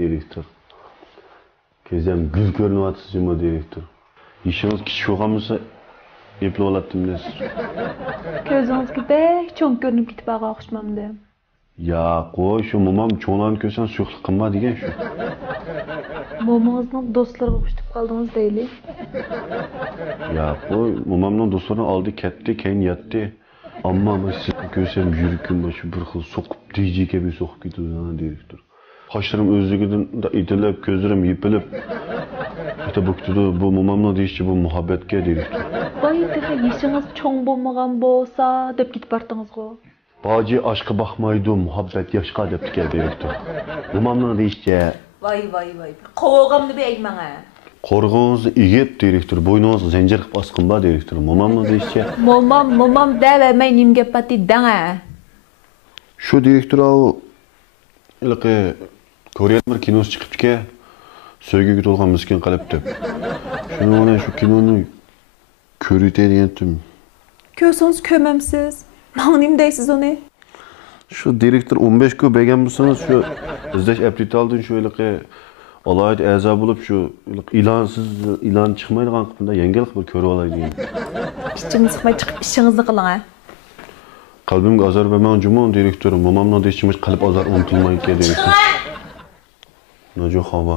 direktor. Kezem gül görünüvatsızcıma direktor. İşiniz küçük olganmasa epli olattım dersiz. Ko'zingizga bek cho'ng ko'rinib ketib o'xshamamdi. Ya qo'y shu momam cho'nglarni ko'rsan suqliq qilma degan shu. Momangizning do'stlariga o'xshab qoldingiz deylik. Ya qo'y momamning do'stlarini oldi ketdi, keyin yotdi. Ammo men sizni ko'rsam yurakim shu bir xil so'qib dijika bir so'qib ketadi direktor. Qoshlarim o'zligidan itilib, ko'zlarim yepilib. Bitta bo'ktidi bu momamning deyişi bu muhabbatga direktor. Voy, teha yeshingiz cho'ng bo'lmagan bo'lsa deb ketib bordingiz-ku. Bacı aşkı bakmaydı, muhabbet yaşka depti ki direktor. Momamның deyişçe. Vay. Qo'g'imni bermang ha. Qorğunuzu igep direktor, boynunuzu zincir qilib asqın ba direktor. Momamның deyişçe. Momam davamay nimga pati dang ha. Şu direktor o ilqi Koreyan bir kinosu chiqibdi ki Söygüge to'lgan miskin qalb deb. Shuni mana shu kinoni ko'rite degandim. Ko'rsangiz ko'mamsiz. Mana nima deysiz uni? Şu direktor 15 kun bergan bo'lsangiz shu izlash aptitaldan shu ilqi alayda a'zo bo'lib shu ilan chiqmaydigan qilibda yangilik bir ko'rib olay degan. Kichkina chiqmay chiqib ishingizni qiling ha. Qalbimga azor bermang jumon direktorim. Momamning deyishimiz qalb azor unutilmaydi direktor. Nojo hava.